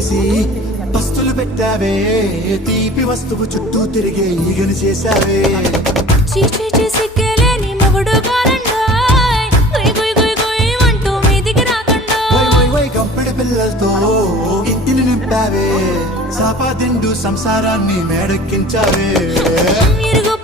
చేసి పస్తులు పెట్టావే, తీపి వస్తువు చుట్టూ తిరిగే ఈగను చేశావే. చీచీ సిగ్గేలేని మొగుడు గారండాయ్, గుయ్ గుయ్ గుయ్ గుయ్ అంటూ మీదికి రాకండాయ్. వై వై వై గంపెడి పిల్లలతో ఇంటిని నింపావే, సాపా దిండు సంసారాన్ని మేడెక్కించావే. ఇరుగు